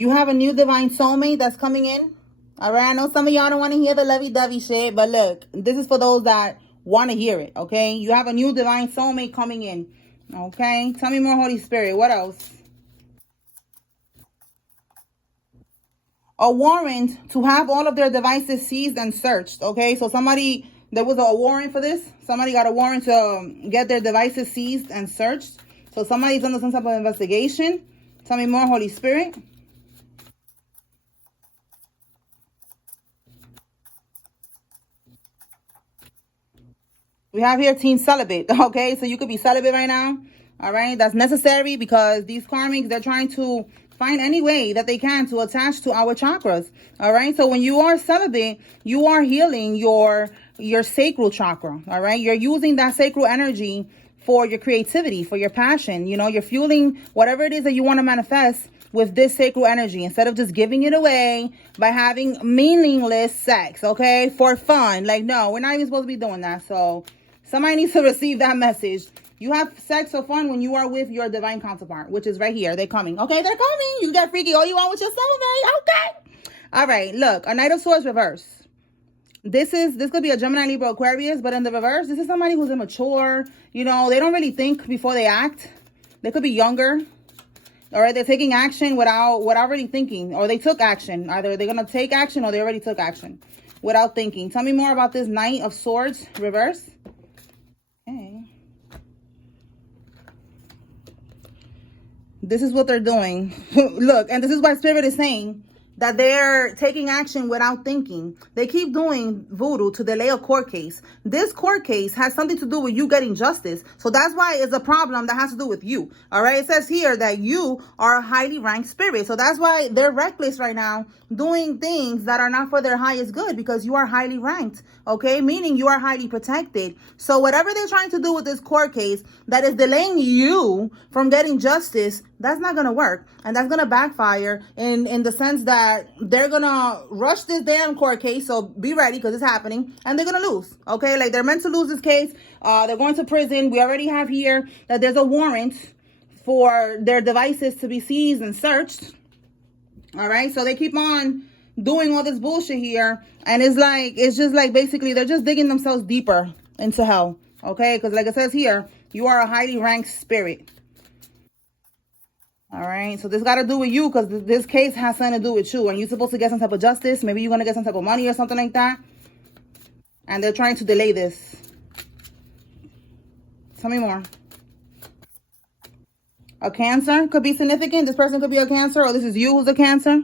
You have a new divine soulmate that's coming in. All right. I know some of y'all don't want to hear the lovey-dovey shit, but look, this is for those that want to hear it. Okay. You have a new divine soulmate coming in. Okay. Tell me more, Holy Spirit. What else? A warrant to have all of their devices seized and searched. Okay. So there was a warrant for this. Somebody got a warrant to get their devices seized and searched. So somebody's under some type of investigation. Tell me more, Holy Spirit. We have here teen celibate. Okay, so you could be celibate right now. All right, that's necessary because these karmics, they're trying to find any way that they can to attach to our chakras. All right, so when you are celibate, you are healing your sacral chakra. All right, you're using that sacral energy for your creativity, for your passion. You know, you're fueling whatever it is that you want to manifest with this sacral energy instead of just giving it away by having meaningless sex, okay, for fun. Like, no, we're not even supposed to be doing that. So somebody needs to receive that message. You have sex for fun when you are with your divine counterpart, which is right here. They're coming. Okay, they're coming. You get freaky all you want with your soulmate. Okay. All right, look, a Knight of Swords reverse. This could be a Gemini, Libra, Aquarius, but in the reverse, this is somebody who's immature. You know, they don't really think before they act. They could be younger. All right, they're taking action without really thinking, or they took action. Either they're going to take action or they already took action without thinking. Tell me more about this Knight of Swords reverse. Okay. This is what they're doing. Look, and this is why Spirit is saying that they're taking action without thinking. They keep doing voodoo to delay a court case. This court case has something to do with you getting justice. So that's why it's a problem that has to do with you. All right. It says here that you are a highly ranked spirit. So that's why they're reckless right now, doing things that are not for their highest good, because you are highly ranked. Okay. Meaning you are highly protected. So whatever they're trying to do with this court case that is delaying you from getting justice, that's not going to work. And that's going to backfire in the sense that they're going to rush this damn court case. So be ready, because it's happening, and they're going to lose. Okay. Like, they're meant to lose this case. They're going to prison. We already have here that there's a warrant for their devices to be seized and searched. All right. So they keep on doing all this bullshit here. And it's just like basically they're just digging themselves deeper into hell. Okay. Because like it says here, you are a highly ranked spirit. All right. So this got to do with you, because this case has something to do with you. And you're supposed to get some type of justice. Maybe you're going to get some type of money or something like that. And they're trying to delay this. Tell me more. A Cancer could be significant. This person could be a Cancer, or this is you who's a Cancer.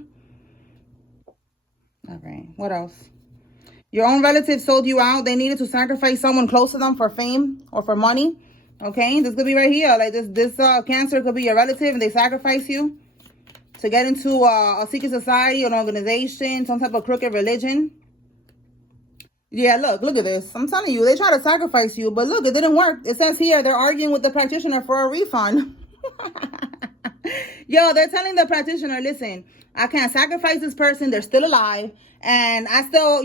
All right. What else? Your own relatives sold you out. They needed to sacrifice someone close to them for fame or for money. Okay. This could be right here. Like this Cancer could be your relative, and they sacrifice you to get into a secret society, an organization, some type of crooked religion. Yeah, look at this. I'm telling you, they try to sacrifice you, but look, it didn't work. It says here they're arguing with the practitioner for a refund. Yo, they're telling the practitioner, listen, I can't sacrifice this person. They're still alive. And I still,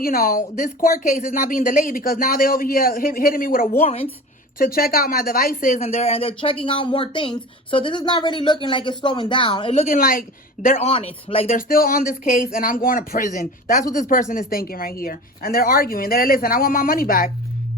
this court case is not being delayed because now they over here hitting me with a warrant to check out my devices, and they're checking out more things. So this is not really looking like it's slowing down. It's looking like they're on it. Like they're still on this case, and I'm going to prison. That's what this person is thinking right here. And they're arguing. They're like, listen, I want my money back.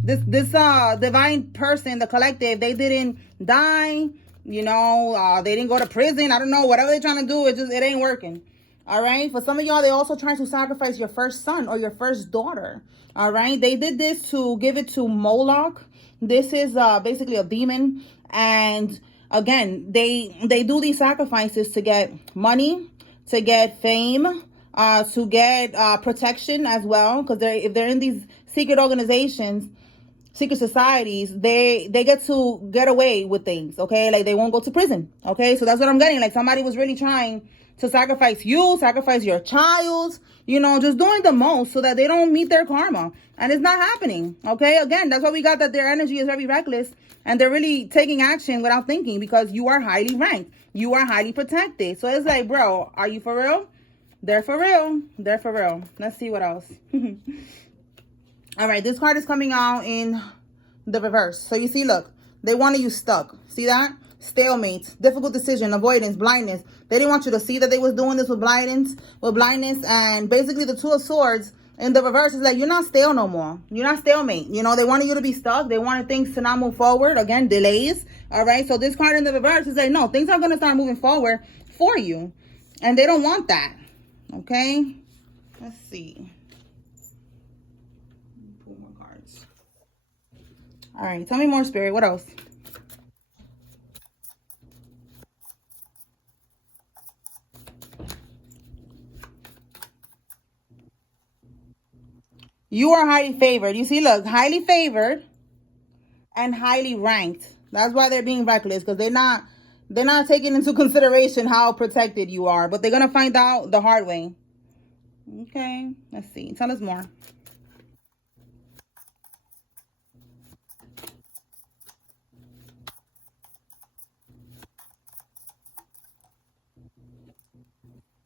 This divine person, the collective, they didn't die. They didn't go to prison. I don't know. Whatever they're trying to do, it ain't working. All right. For some of y'all, they also trying to sacrifice your first son or your first daughter. All right. They did this to give it to Moloch. This is basically a demon. And again, they do these sacrifices to get money, to get fame, to get protection as well. Because if they're in these secret organizations, secret societies, they get to get away with things. Okay. Like they won't go to prison. Okay. So that's what I'm getting. Like somebody was really trying to sacrifice you, sacrifice your child, just doing the most so that they don't meet their karma. And it's not happening. Okay. Again, that's why we got that their energy is very reckless, and they're really taking action without thinking, because you are highly ranked. You are highly protected. So it's like, bro, are you for real? They're for real. They're for real. Let's see what else. All right. This card is coming out in the reverse. So you see, look, they wanted you stuck. See that? stalemate, difficult decision, avoidance, blindness. They didn't want you to see that they was doing this with blindness, and basically the Two of Swords in the reverse is like, you're not stale no more. You're not stalemate. You know, they wanted you to be stuck. They wanted things to not move forward. Again, delays. All right. So this card in the reverse is like, no, things are going to start moving forward for you. And they don't want that. Okay. Let's see. Pull more cards. All right. Tell me more, Spirit. What else? You are highly favored. You see, look, highly favored and highly ranked. That's why they're being reckless, because they're not taking into consideration how protected you are. But they're going to find out the hard way. Okay, let's see. Tell us more.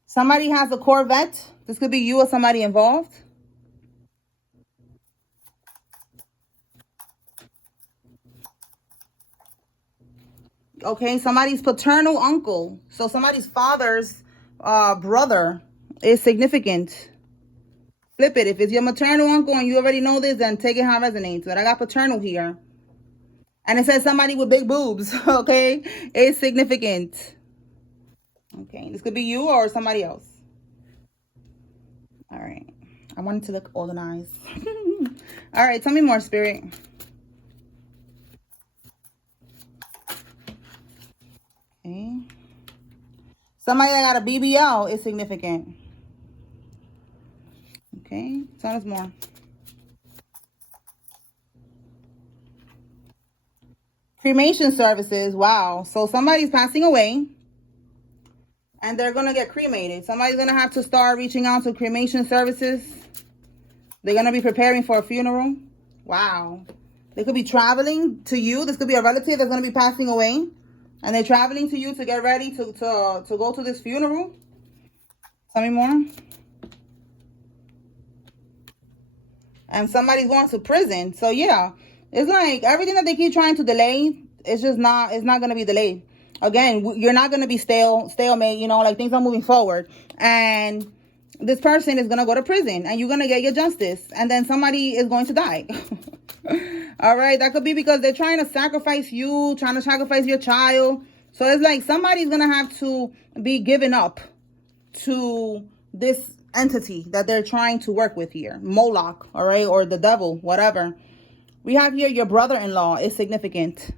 Somebody has a Corvette. This could be you or somebody involved. Okay, somebody's paternal uncle. So somebody's father's brother is significant. Flip it. If it's your maternal uncle and you already know this, then take it how it resonates. But I got paternal here. And it says somebody with big boobs. Okay, it's significant. Okay, this could be you or somebody else. All right. I wanted to look organized. All right, tell me more, Spirit. Okay. Somebody that got a BBL is significant. Okay, tell us more. Cremation services. Wow. So somebody's passing away and they're going to get cremated. Somebody's going to have to start reaching out to cremation services. They're going to be preparing for a funeral. Wow. They could be traveling to you. This could be a relative that's going to be passing away. And they're traveling to you to get ready to go to this funeral. Tell me more. And somebody's going to prison. So yeah, it's like everything that they keep trying to delay, it's not going to be delayed. Again, you're not going to be stalemate, you know, like things are moving forward. And this person is going to go to prison and you're going to get your justice. And then somebody is going to die. All right. That could be because they're trying to sacrifice you, trying to sacrifice your child. So it's like somebody's going to have to be given up to this entity that they're trying to work with here. Moloch, all right, or the devil, whatever. We have here your brother-in-law is significant.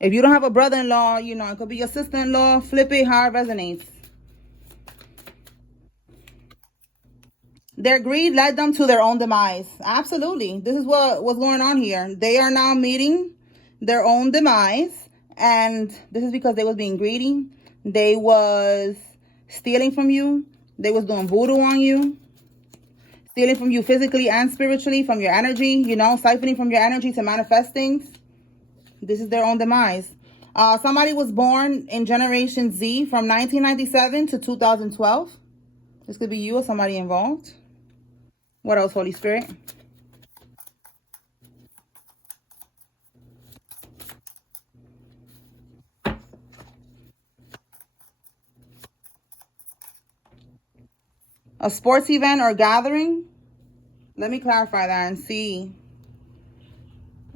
If you don't have a brother-in-law, you know, it could be your sister-in-law. Flip it how it resonates. Their greed led them to their own demise. Absolutely. This is what's going on here. They are now meeting their own demise. And this is because they was being greedy. They was stealing from you. They was doing voodoo on you. Stealing from you physically and spiritually, from your energy, you know, siphoning from your energy to manifest things. This is their own demise. Somebody was born in Generation Z from 1997 to 2012. This could be you or somebody involved. What else, Holy Spirit? A sports event or gathering? Let me clarify that and see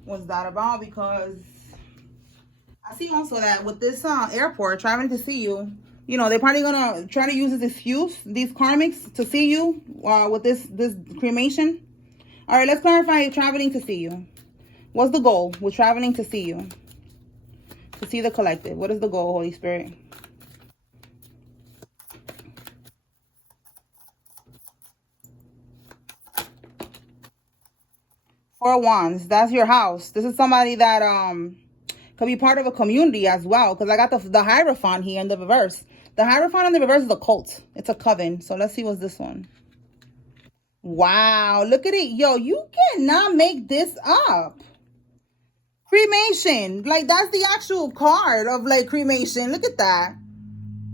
what's that about, because I see also that with this airport traveling to see you, you know, they're probably gonna try to use this excuse, these karmics, to see you with this cremation. All right, let's clarify traveling to see you. What's the goal with traveling to see you? To see the collective. What is the goal, Holy Spirit? Four Wands. That's your house. This is somebody that could be part of a community as well, because I got the Hierophant here in the reverse. The Hierophant in the reverse is a cult. It's a coven. So let's see what's this one. Wow, look at it. Yo, you cannot make this up. Cremation. Like, that's the actual card of, like, cremation. Look at that.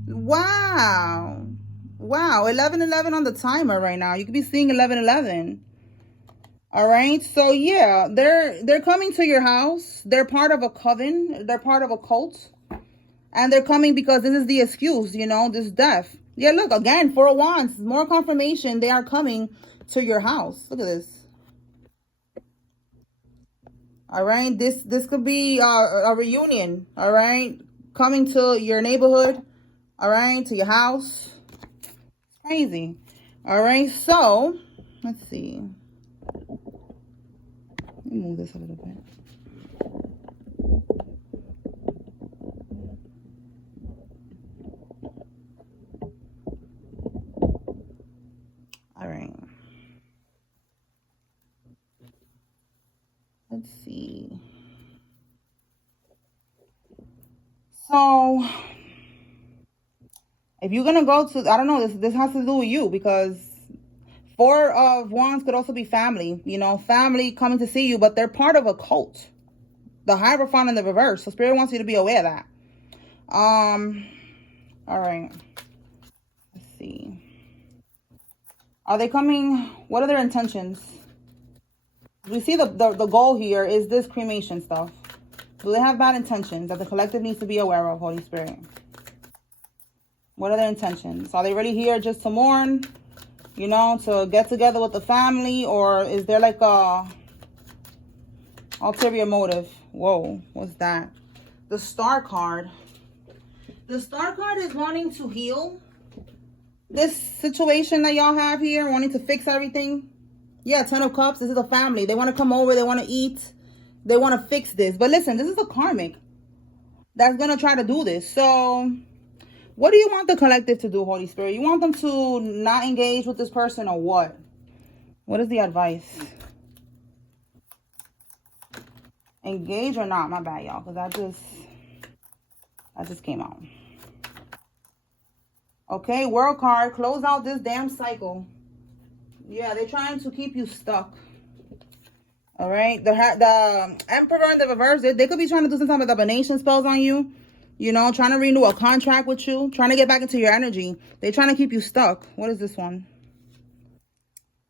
Wow. Wow, 11:11 on the timer right now. You could be seeing 11:11. All right. So yeah, they're coming to your house. They're part of a coven. They're part of a cult. And they're coming because this is the excuse, you know, this death. Yeah, look, again, 4 of Wands, more confirmation. They are coming to your house. Look at this. All right. This could be a reunion. All right. Coming to your neighborhood. All right. To your house. Crazy. All right. So, let's see. Let me move this a little bit. All right. Let's see. So, if you're gonna go to, I don't know, this has to do with you, because 4 of Wands could also be family, you know, family coming to see you, but they're part of a cult. The Hierophant in the reverse. So Spirit wants you to be aware of that. All right. Let's see. Are they coming? What are their intentions? We see the goal here is this cremation stuff. Do they have bad intentions that the collective needs to be aware of, Holy Spirit? What are their intentions? Are they really here just to mourn? You know, to get together with the family? Or is there like a ulterior motive? Whoa, what's that? The Star card. The Star card is wanting to heal this situation that y'all have here, wanting to fix everything. Yeah, 10 of Cups. This is a family. They want to come over. They want to eat. They want to fix this. But listen, this is a karmic that's going to try to do this. So what do you want the collective to do, Holy Spirit? You want them to not engage with this person, or what? What is the advice? Engage or not? My bad, y'all, because that just came out. Okay, World card. Close out this damn cycle. Yeah, they're trying to keep you stuck. All right. The Emperor in the reverse, they could be trying to do some type of divination spells on you. You know, trying to renew a contract with you. Trying to get back into your energy. They're trying to keep you stuck. What is this one?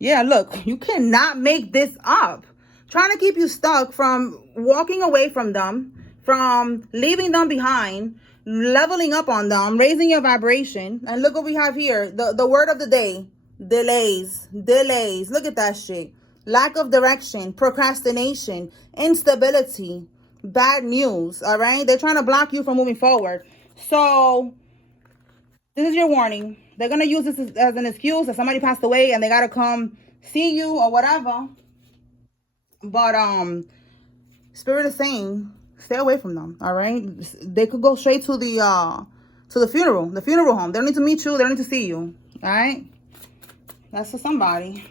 Yeah, look. You cannot make this up. Trying to keep you stuck from walking away from them. From leaving them behind. Leveling up on them. Raising your vibration. And look what we have here. The word of the day. Delays. Delays. Look at that shit. Lack of direction. Procrastination. Instability. Bad news. All right. They're trying to block you from moving forward. So this is your warning. They're going to use this as an excuse that somebody passed away and they got to come see you or whatever. But Spirit is saying stay away from them. All right. They could go straight to the funeral home. They don't need to meet you. They don't need to see you. All right. That's for somebody.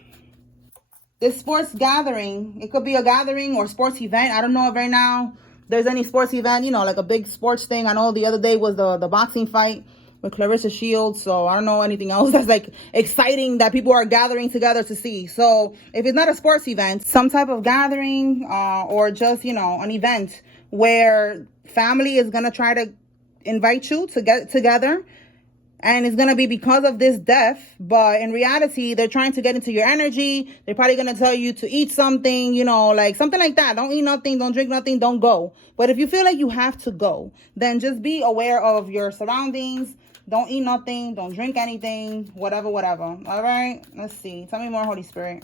This sports gathering, it could be a gathering or sports event. I don't know if right now there's any sports event, you know, like a big sports thing. I know the other day was the boxing fight with Clarissa Shields. So I don't know anything else that's like exciting that people are gathering together to see. So if it's not a sports event, some type of gathering or just, you know, an event where family is going to try to invite you to get together. And it's going to be because of this death. But in reality, they're trying to get into your energy. They're probably going to tell you to eat something, you know, like something like that. Don't eat nothing. Don't drink nothing. Don't go. But if you feel like you have to go, then just be aware of your surroundings. Don't eat nothing. Don't drink anything. Whatever, whatever. All right. Let's see. Tell me more, Holy Spirit.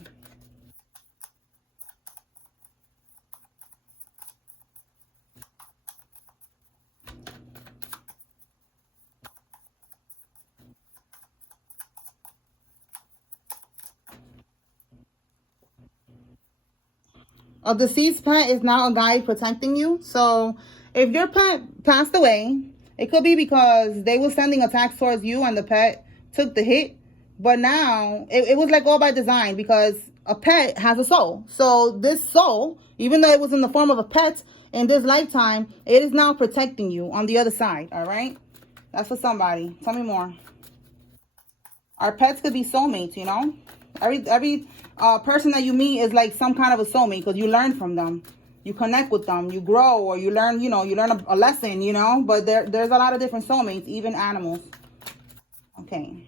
A deceased pet is now a guide protecting you. So if your pet passed away, it could be because they were sending attacks towards you and the pet took the hit. But now it was like all by design, because a pet has a soul. So this soul, even though it was in the form of a pet in this lifetime, it is now protecting you on the other side. All right. That's for somebody. Tell me more. Our pets could be soulmates, you know. Every person that you meet is like some kind of a soulmate, because you learn from them, you connect with them, you grow, or you learn, you know, you learn a lesson, you know. But there's a lot of different soulmates, even animals. Okay,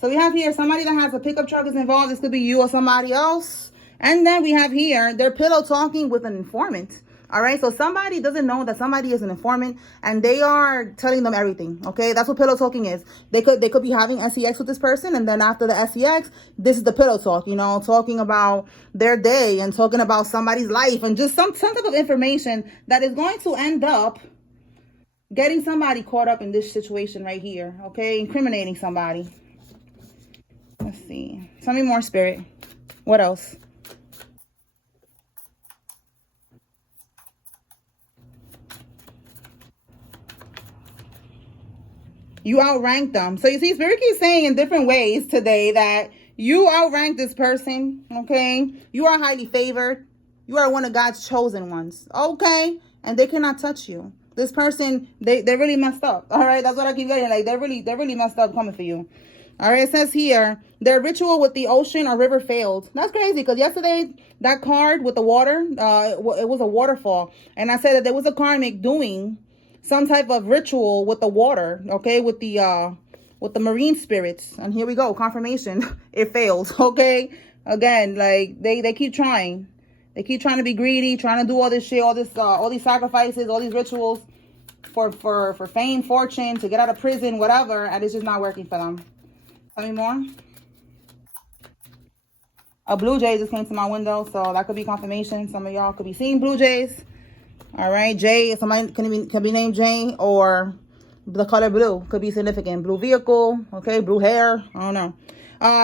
so we have here somebody that has a pickup truck is involved. This could be you or somebody else, And then we have here, they're pillow talking with an informant. All right, so somebody doesn't know that somebody is an informant, and they are telling them everything. Okay, that's what pillow talking is. They could be having sex with this person, and then after the sex, this is the pillow talk. You know, talking about their day and talking about somebody's life and just some type of information that is going to end up getting somebody caught up in this situation right here. Okay, incriminating somebody. Let's see. Tell me more, Spirit. What else? You outrank them. So you see, Spirit keeps saying in different ways today that you outrank this person, okay? You are highly favored. You are one of God's chosen ones, okay? And they cannot touch you. This person, they really messed up, all right? That's what I keep getting. Like, they're really messed up coming for you. All right, it says here, their ritual with the ocean or river failed. That's crazy, because yesterday, that card with the water, it was a waterfall. And I said that there was a karmic doing some type of ritual with the water, okay, with the marine spirits. And here we go, confirmation. It fails, okay? Again, like, they keep trying. They keep trying to be greedy, trying to do all this shit, all these sacrifices, all these rituals for fame, fortune, to get out of prison, whatever, and it's just not working for them. Tell me more. A blue jay just came to my window, so that could be confirmation. Some of y'all could be seeing blue jays. All right, Jay, somebody can be named Jay, or the color blue could be significant. Blue vehicle, okay, blue hair, I don't know.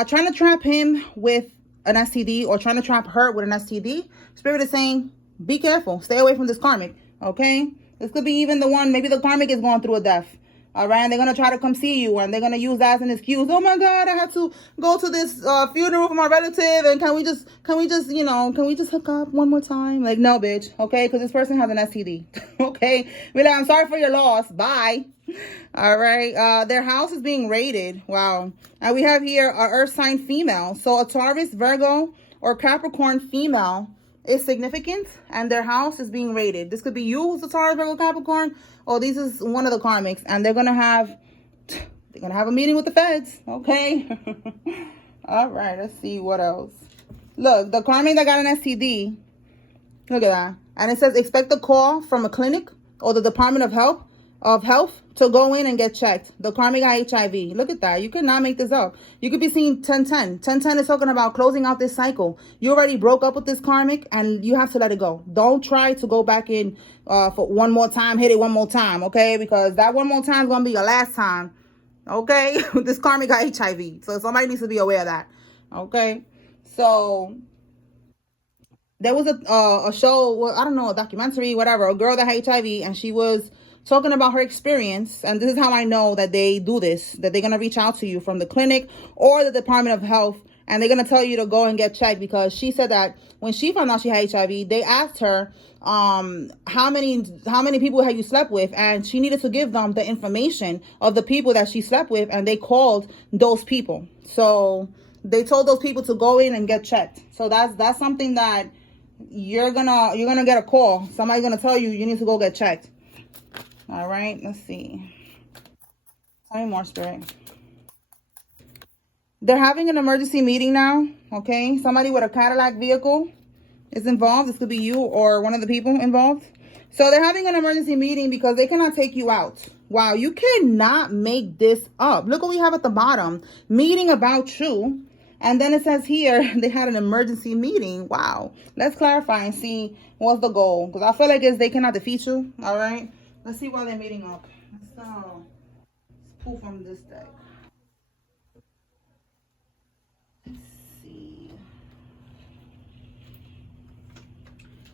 Trying to trap him with an STD, or trying to trap her with an STD. Spirit is saying, be careful, stay away from this karmic, okay? This could be even the one, maybe the karmic is going through a death. All right, and they're gonna try to come see you, and they're gonna use that as an excuse. Oh my God, I had to go to this funeral for my relative, and can we just hook up one more time? Like, no, bitch, okay? Because this person has an STD, okay? Be like, I'm sorry for your loss. Bye. All right. Their house is being raided. Wow. And we have here a Earth sign female. So a Taurus, Virgo, or Capricorn female is significant, and their house is being raided. This could be you who's a Taurus, Virgo, Capricorn, or this is one of the karmics, and they're gonna have a meeting with the feds, okay? All right, let's see what else. Look, the karmic that got an STD, look at that, and it says expect a call from a clinic or the Department of Health to go in and get checked. The karmic got HIV. Look at that. You cannot make this up. You could be seeing 1010. 1010 is talking about closing out this cycle. You already broke up with this karmic, and you have to let it go. Don't try to go back in for one more time, hit it one more time, okay? Because that one more time is going to be your last time, okay? This karmic got HIV. So somebody needs to be aware of that, okay? So there was a show, well, I don't know, a documentary, whatever, a girl that had HIV, and she was talking about her experience, and this is how I know that they do this, that they're going to reach out to you from the clinic or the Department of Health, and they're going to tell you to go and get checked, because she said that when she found out she had HIV, they asked her, how many people have you slept with? And she needed to give them the information of the people that she slept with, and they called those people. So they told those people to go in and get checked. So that's something that you're gonna get a call. Somebody's gonna tell you you need to go get checked. All right, let's see. Tell me more, Spirit. They're having an emergency meeting now, okay? Somebody with a Cadillac vehicle is involved. This could be you or one of the people involved. So they're having an emergency meeting because they cannot take you out. Wow, you cannot make this up. Look what we have at the bottom. Meeting about you. And then it says here, they had an emergency meeting. Wow. Let's clarify and see what's the goal. Because I feel like they cannot defeat you, all right? Let's see why they're meeting up. Let's pull from this deck. Let's see.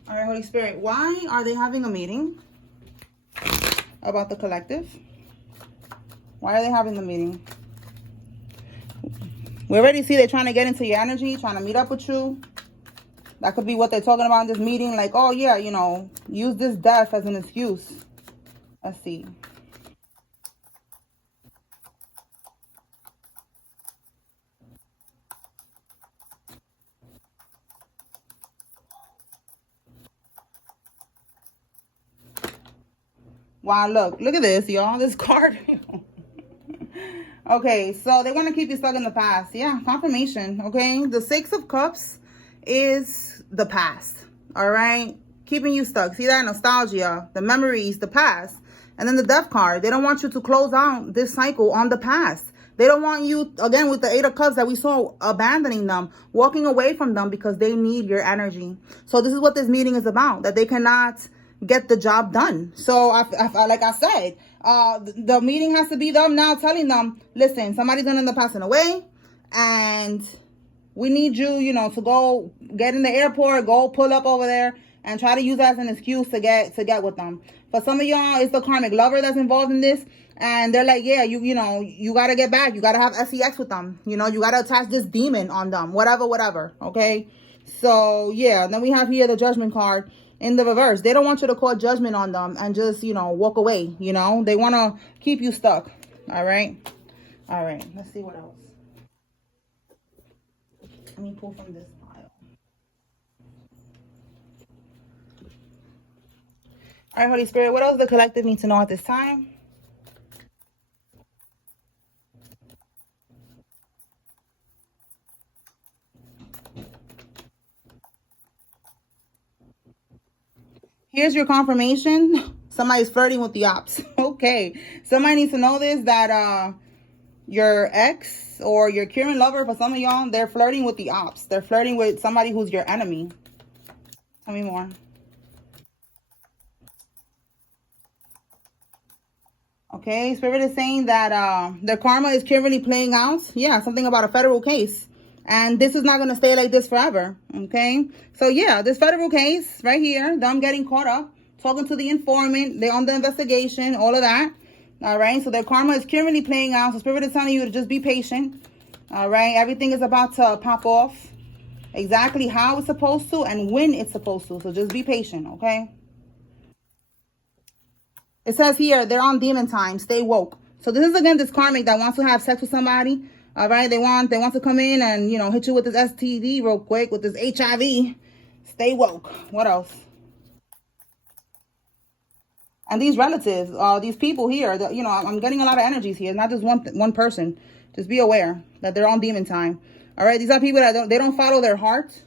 All right, Holy Spirit, why are they having a meeting about the collective? Why are they having the meeting? We already see they're trying to get into your energy, trying to meet up with you. That could be what they're talking about in this meeting. Like, oh, yeah, use this death as an excuse. Let's see. Wow, look at this, y'all. This card. Okay, so they're going to keep you stuck in the past. Yeah, confirmation, okay? The Six of Cups is the past. All right, keeping you stuck. See that? Nostalgia, the memories, the past. And then the death card. They don't want you to close out this cycle on the past. They don't want you, again, with the 8 of Cups that we saw, abandoning them, walking away from them because they need your energy. So this is what this meeting is about, that they cannot get the job done. So like I said, the meeting has to be them now telling them, listen, somebody's going to end up passing away, and we need you, you know, to go get in the airport, go pull up over there and try to use that as an excuse to get with them. For some of y'all, it's the karmic lover that's involved in this. And they're like, yeah, you know, you got to get back. You got to have sex with them. You know, you got to attach this demon on them, whatever. Okay. So, yeah. Then we have here the judgment card in the reverse. They don't want you to call judgment on them and just, you know, walk away. You know, they want to keep you stuck. All right. All right. Let's see what else. Let me pull from this pile. All right, Holy Spirit, what else does the collective need to know at this time? Here's your confirmation. Somebody's flirting with the ops. Okay. Somebody needs to know this, that your ex or your current lover, for some of y'all, they're flirting with the ops. They're flirting with somebody who's your enemy. Tell me more. Okay. Spirit is saying that their karma is currently playing out. Yeah, something about a federal case. And this is not going to stay like this forever, okay? So, yeah, this federal case right here, them getting caught up, talking to the informant, they're on the investigation, all of that, all right? So their karma is currently playing out. So Spirit is telling you to just be patient, all right? Everything is about to pop off exactly how it's supposed to and when it's supposed to. So just be patient, okay? It says here, they're on demon time. Stay woke. So this is, again, this karmic that wants to have sex with somebody. All right, they want to come in and, you know, hit you with this STD real quick, with this HIV. Stay woke. What else? And these relatives, these people here, you know, I'm getting a lot of energies here. Not just one person. Just be aware that they're on demon time. All right, these are people that they don't follow their heart.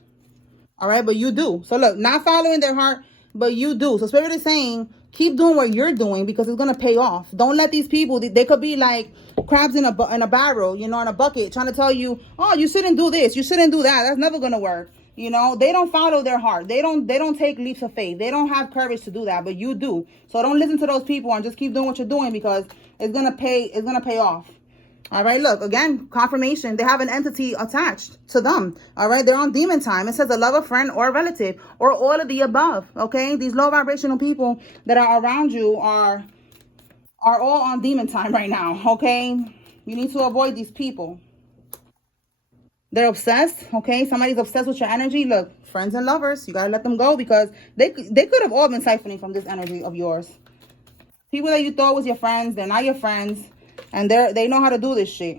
All right, but you do. So look, not following their heart, but you do. So Spirit is saying, keep doing what you're doing because it's going to pay off. Don't let these people, they could be like crabs in a barrel, you know, in a bucket, trying to tell you, oh, you shouldn't do this, you shouldn't do that. That's never going to work. You know, they don't follow their heart. They don't take leaps of faith. They don't have courage to do that, but you do. So don't listen to those people and just keep doing what you're doing because it's going to pay off. All right, look, again, confirmation. They have an entity attached to them. All right, they're on demon time. It says a lover, friend, or relative, or all of the above. Okay, these low vibrational people that are around you are all on demon time right now. Okay, you need to avoid these people. They're obsessed. Okay, somebody's obsessed with your energy. Look, friends and lovers, you gotta let them go because they could have all been siphoning from this energy of yours. People that you thought was your friends, they're not your friends. And they know how to do this shit.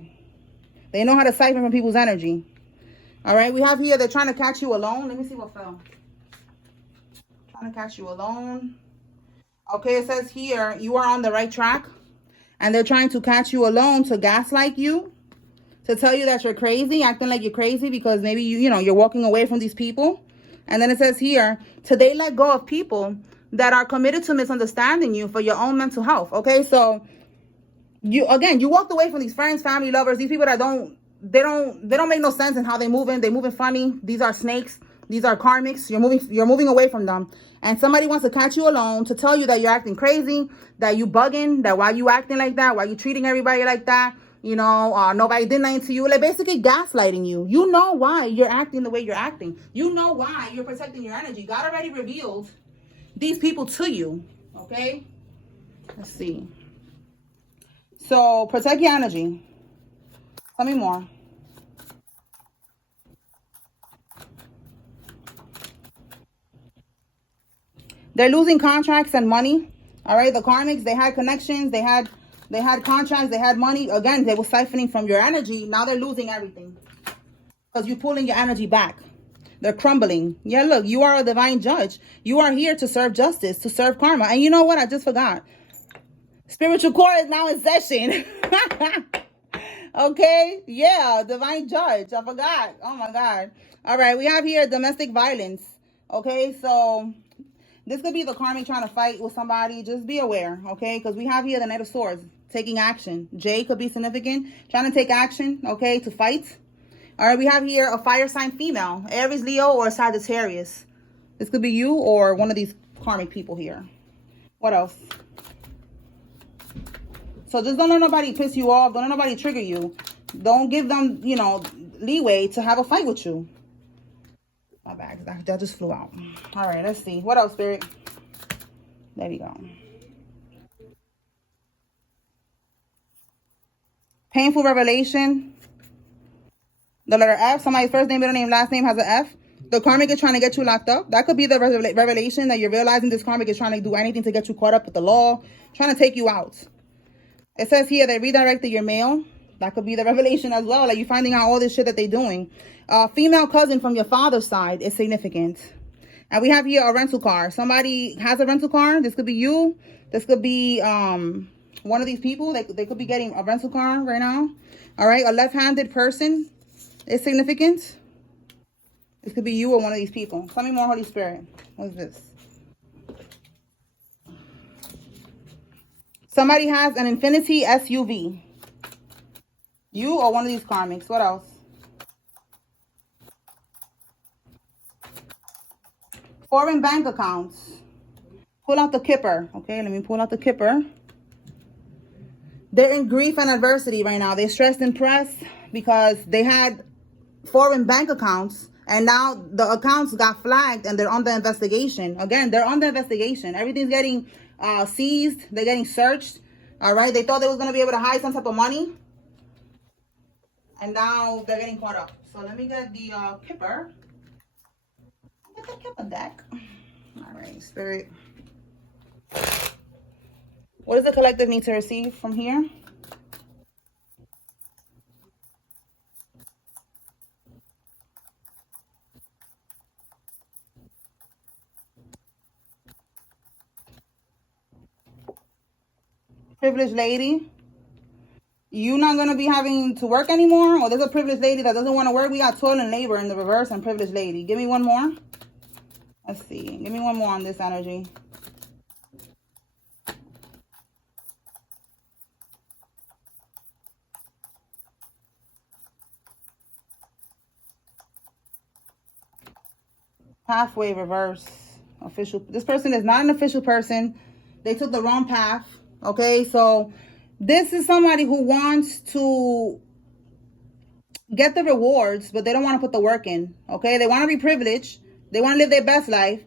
They know how to siphon from people's energy. All right, we have here, they're trying to catch you alone. Let me see what fell. Trying to catch you alone. Okay, it says here, you are on the right track. And they're trying to catch you alone to gaslight you. To tell you that you're crazy, acting like you're crazy because maybe you're walking away from these people. And then it says here, today let go of people that are committed to misunderstanding you for your own mental health. Okay, so you walked away from these friends, family, lovers, these people that don't make no sense in how they're moving funny. These are snakes. These are karmics. You're moving away from them. And somebody wants to catch you alone to tell you that you're acting crazy, that you bugging, that why you acting like that, why you treating everybody like that, nobody did nothing to you. Like basically gaslighting you. You know why you're acting the way you're acting. You know why you're protecting your energy. God already revealed these people to you. Okay? Let's see. So, protect your energy. Tell me more. They're losing contracts and money. All right, the karmics, they had connections, they had contracts, they had money. Again, they were siphoning from your energy. Now they're losing everything because you're pulling your energy back. They're crumbling. Yeah, look, you are a divine judge. You are here to serve justice, to serve karma. And you know what? I just forgot. Spiritual core is now in session. Okay, yeah, divine judge. I forgot. Oh my God. All right, we have here domestic violence. Okay, so this could be the karmic trying to fight with somebody. Just be aware, okay? Because we have here the Knight of Swords, taking action. J could be significant, trying to take action, okay, to fight. All right, we have here a fire sign female, Aries, Leo, or Sagittarius. This could be you or one of these karmic people here. What else? So just don't let nobody piss you off. Don't let nobody trigger you. Don't give them, you know, leeway to have a fight with you. My bag, that just flew out. All right, let's see. What else, Spirit? There we go. Painful revelation. The letter F. Somebody's first name, middle name, last name has an F. The karmic is trying to get you locked up. That could be the revelation that you're realizing this karmic is trying to do anything to get you caught up with the law, trying to take you out. It says here they redirected your mail. That could be the revelation as well. Like you're finding out all this shit that they're doing. Female cousin from your father's side is significant. And we have here a rental car. Somebody has a rental car. This could be you. This could be one of these people. They could be getting a rental car right now. All right. A left-handed person is significant. This could be you or one of these people. Tell me more, Holy Spirit. What is this? Somebody has an Infinity SUV. You or one of these karmics. What else? Foreign bank accounts. Pull out the Kipper. Okay, let me pull out the Kipper. They're in grief and adversity right now. They're stressed and pressed because they had foreign bank accounts and now the accounts got flagged and they're under investigation. Again, they're under investigation. Everything's getting seized. They're getting searched. All right. They thought they was going to be able to hide some type of money. And now they're getting caught up. So let me get the Kipper. Get the Kipper deck. All right, Spirit. What does the collective need to receive from here? Privileged lady. You're not going to be having to work anymore? Or there's a privileged lady that doesn't want to work? We got toil and labor in the reverse and privileged lady. Give me one more. Let's see. Give me one more on this energy. Pathway reverse. Official. This person is not an official person. They took the wrong path. Okay, so this is somebody who wants to get the rewards, but they don't want to put the work in. Okay, they want to be privileged. They want to live their best life,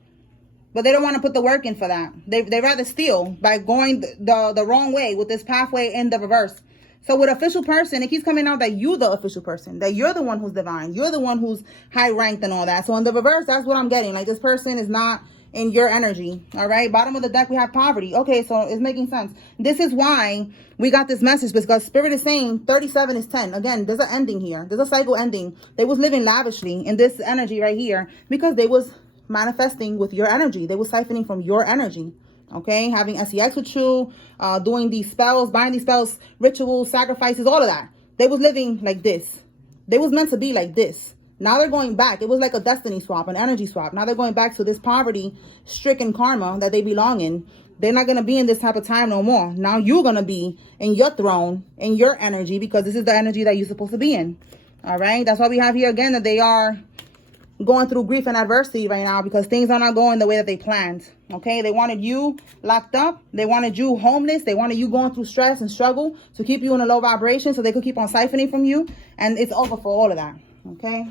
but they don't want to put the work in for that. They rather steal by going the wrong way with this pathway in the reverse. So with official person, it keeps coming out that you're the official person, that you're the one who's divine. You're the one who's high ranked and all that. So in the reverse, that's what I'm getting. Like this person is not in your energy. All right. Bottom of the deck, we have poverty. Okay. So it's making sense. This is why we got this message, because Spirit is saying 37 is 10. Again, there's an ending here. There's a cycle ending. They was living lavishly in this energy right here because they was manifesting with your energy. They was siphoning from your energy. Okay, having sex with you, doing these spells, buying these spells, rituals, sacrifices, all of that. They was living like this. They was meant to be like this. Now they're going back. It was like a destiny swap, an energy swap. Now they're going back to this poverty-stricken karma that they belong in. They're not going to be in this type of time no more. Now you're going to be in your throne, in your energy, because this is the energy that you're supposed to be in. All right, that's why we have here again that they are going through grief and adversity right now because things are not going the way that they planned. Okay, they wanted you locked up. They wanted you homeless. They wanted you going through stress and struggle to keep you in a low vibration so they could keep on siphoning from you. And it's over for all of that. Okay,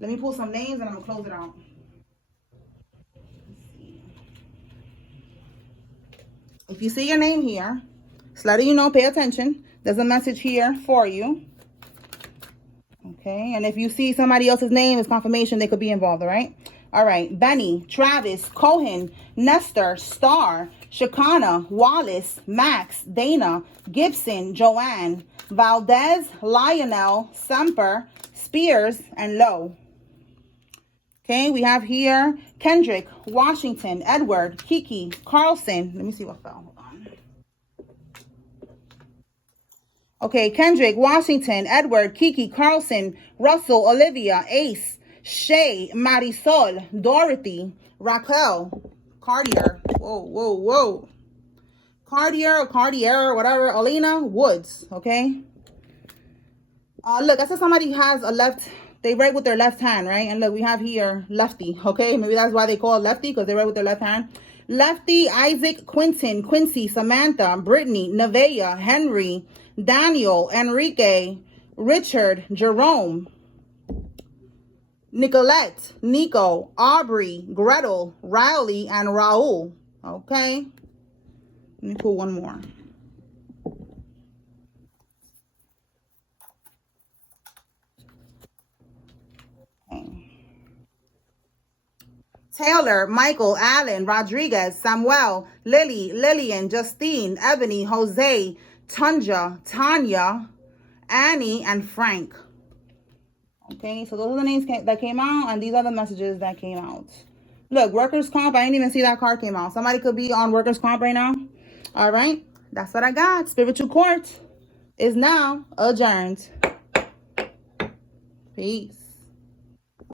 let me pull some names and I'm gonna close it out. If you see your name here, just letting you know, pay attention. There's a message here for you. Okay, and if you see somebody else's name, it's confirmation they could be involved, all right? All right, Benny, Travis, Cohen, Nestor, Star, Shakana, Wallace, Max, Dana, Gibson, Joanne, Valdez, Lionel, Semper, Spears, and Lowe. Okay, we have here Kendrick, Washington, Edward, Kiki, Carlson. Let me see what fell. Hold on. Okay, Kendrick, Washington, Edward, Kiki, Carlson, Russell, Olivia, Ace, Shay, Marisol, Dorothy, Raquel, Cartier. Whoa. Cartier, whatever. Alina, Woods. Okay. Look, I said somebody has a left. They write with their left hand, right? And look, we have here lefty. Okay, maybe that's why they call it lefty, because they write with their left hand. Lefty, Isaac, Quinton, Quincy, Samantha, Brittany, Nevaeh, Henry, Daniel, Enrique, Richard, Jerome, Nicolette, Nico, Aubrey, Gretel, Riley, and Raul. Okay. Let me pull one more. Okay. Taylor, Michael, Allen, Rodriguez, Samuel, Lily, Lillian, Justine, Ebony, Jose, Tunja, Tanya, Annie, and Frank. Okay, so those are the names that came out, and these are the messages that came out. Look, workers' comp, I didn't even see that card came out. Somebody could be on workers' comp right now. All right, that's what I got. Spiritual court is now adjourned. Peace.